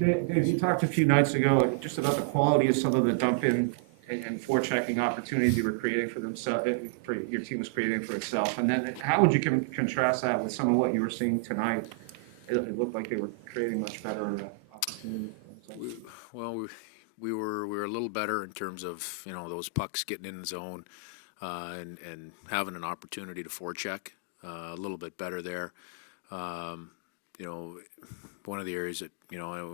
Dave, you talked a few nights ago just about the quality of some of the dump in and forechecking opportunities you were creating for themselves, for your team was creating for itself. And then how would you contrast that with some of what you were seeing tonight? It looked like they were creating much better opportunities. Well, we were a little better in terms of those pucks getting in the zone and having an opportunity to forecheck. A little bit better there. One of the areas that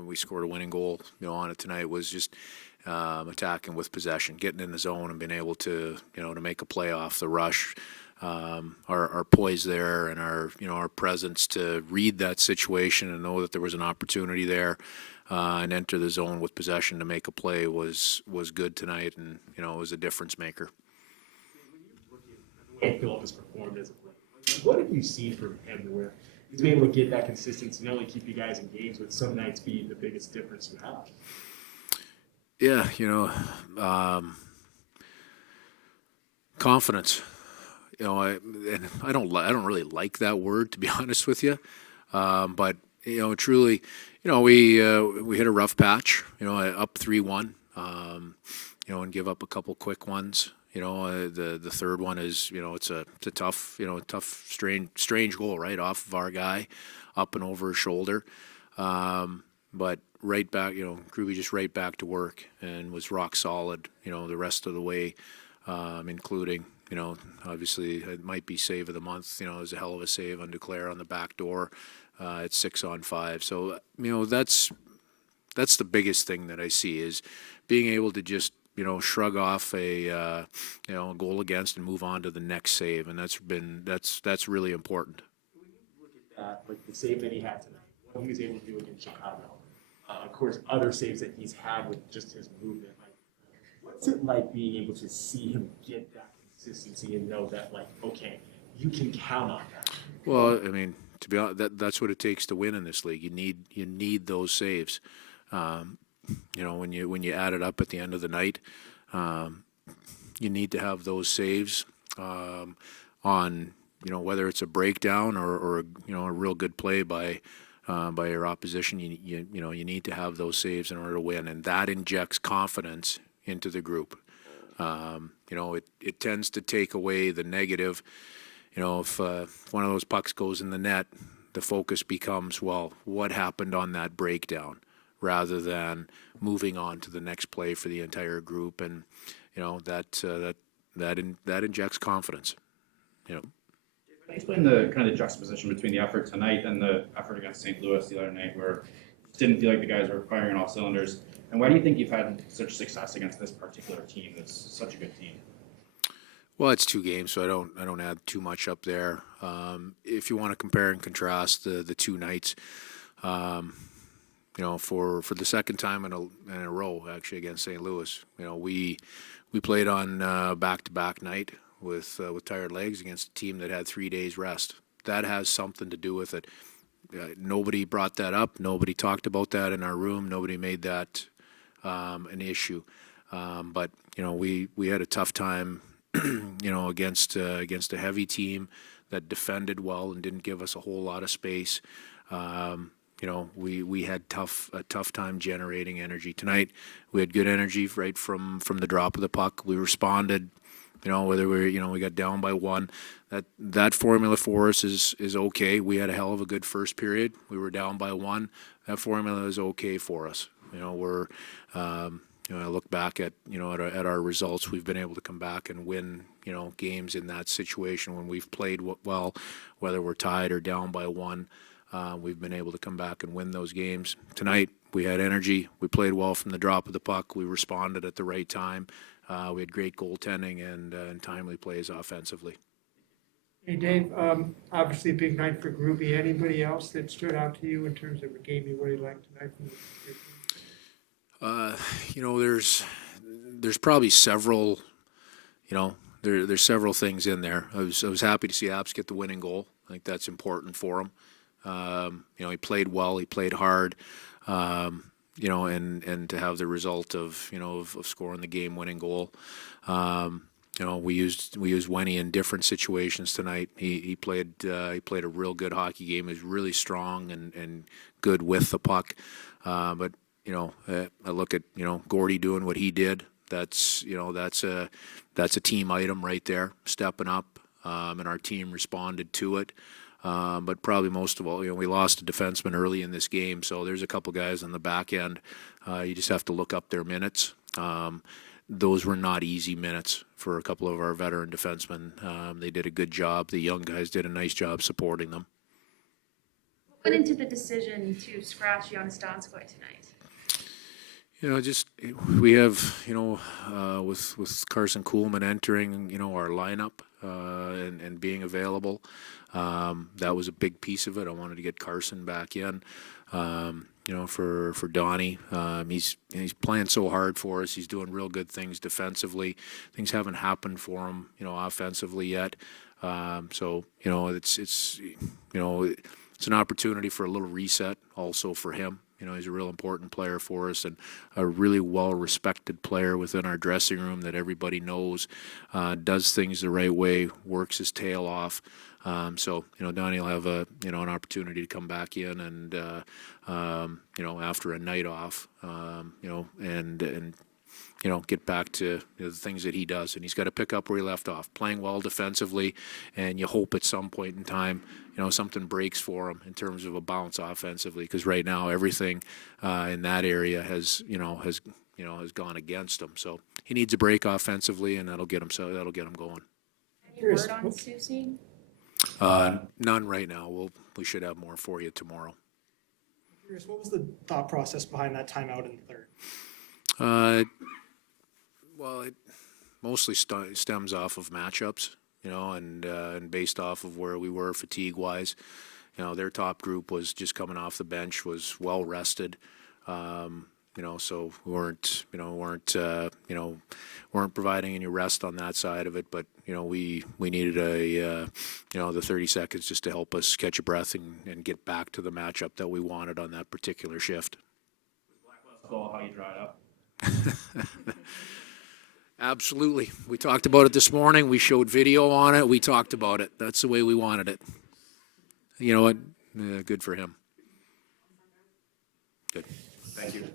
we scored a winning goal on it tonight was just attacking with possession, getting in the zone and being able to to make a play off the rush. Our poise there and our presence to read that situation and know that there was an opportunity there and enter the zone with possession to make a play was good tonight, and it was a difference maker. The way Philip has performed as a player, what have you seen from him where he's been able to get that consistency, not only keep you guys in games, but some nights be the biggest difference you have? Yeah, confidence. I don't really like that word, to be honest with you, but truly, we hit a rough patch, up 3-1, and give up a couple quick ones. The third one is, it's a tough, strange goal, right, off of our guy, up and over his shoulder. But right back, Groovy just right back to work and was rock solid, the rest of the way, including, obviously it might be save of the month. It was a hell of a save on Duclair on the back door at 6-on-5. So, that's the biggest thing that I see is being able to just, shrug off a goal against and move on to the next save, and that's really important. When you look at that, like the save that he had tonight, what he was able to do against Chicago, of course, other saves that he's had with just his movement. Like, what's it like being able to see him get that consistency and know that, like, okay, you can count on that? Well, I mean, to be honest, that's what it takes to win in this league. You need those saves. When you add it up at the end of the night, you need to have those saves on whether it's a breakdown or a real good play by your opposition. You need to have those saves in order to win, and that injects confidence into the group. It tends to take away the negative. If one of those pucks goes in the net, the focus becomes, well, what happened on that breakdown, rather than moving on to the next play for the entire group, and that injects confidence. Can you explain the kind of the juxtaposition between the effort tonight and the effort against St. Louis the other night, where it didn't feel like the guys were firing on all cylinders? And why do you think you've had such success against this particular team that's such a good team? Well, it's 2 games, so I don't add too much up there. If you want to compare and contrast the 2 nights, for the second time in a row, actually, against St. Louis, we played on back-to-back night with tired legs against a team that had 3 days rest. That has something to do with it. Nobody brought that up. Nobody talked about that in our room. Nobody made that an issue. But we had a tough time, against a heavy team that defended well and didn't give us a whole lot of space. We had a tough time generating energy tonight. We had good energy right from the drop of the puck. We responded. Whether we got down by 1, that formula for us is okay. We had a hell of a good first period. We were down by 1. That formula is okay for us. I look back at at our results. We've been able to come back and win games in that situation when we've played well, whether we're tied or down by 1. We've been able to come back and win those games. Tonight, we had energy. We played well from the drop of the puck. We responded at the right time. We had great goaltending and timely plays offensively. Hey, Dave, obviously a big night for Groovy. Anybody else that stood out to you in terms of a game you really liked tonight from the there's probably several, there's several things in there. I was happy to see Abs get the winning goal. I think that's important for him. He played well, he played hard, and to have the result of scoring the game-winning goal. we used Wenny in different situations tonight. He played a real good hockey game. He was really strong and good with the puck. But I look at Gordy doing what he did. That's a team item right there, stepping up, and our team responded to it. But probably most of all, we lost a defenseman early in this game, so there's a couple guys on the back end. You just have to look up their minutes. Those were not easy minutes for a couple of our veteran defensemen. They did a good job. The young guys did a nice job supporting them. What went into the decision to scratch Jonas Donskoy tonight? We have, with Carson Kuhlman entering, our lineup and being available, that was a big piece of it. I wanted to get Carson back in. For Donnie, he's playing so hard for us. He's doing real good things defensively. Things haven't happened for him, offensively yet. It's an opportunity for a little reset also for him. He's a real important player for us and a really well-respected player within our dressing room that everybody knows, does things the right way, works his tail off. Donnie will have an opportunity to come back in and, after a night off, and get back to the things that he does. And he's got to pick up where he left off, playing well defensively, and you hope at some point in time, something breaks for him in terms of a bounce offensively, because right now everything in that area has gone against him. So he needs a break offensively, and that'll get him going. Any word on Susie? None right now. We should have more for you tomorrow. Curious, what was the thought process behind that timeout in the third? Well, it mostly stems off of matchups, and based off of where we were fatigue-wise. Their top group was just coming off the bench, was well rested. So we weren't providing any rest on that side of it. But we needed the 30 seconds just to help us catch a breath and get back to the matchup that we wanted on that particular shift. Goal, how you draw it up. Absolutely. We talked about it this morning. We showed video on it. We talked about it. That's the way we wanted it. You know what? Good for him. Good. Thank you.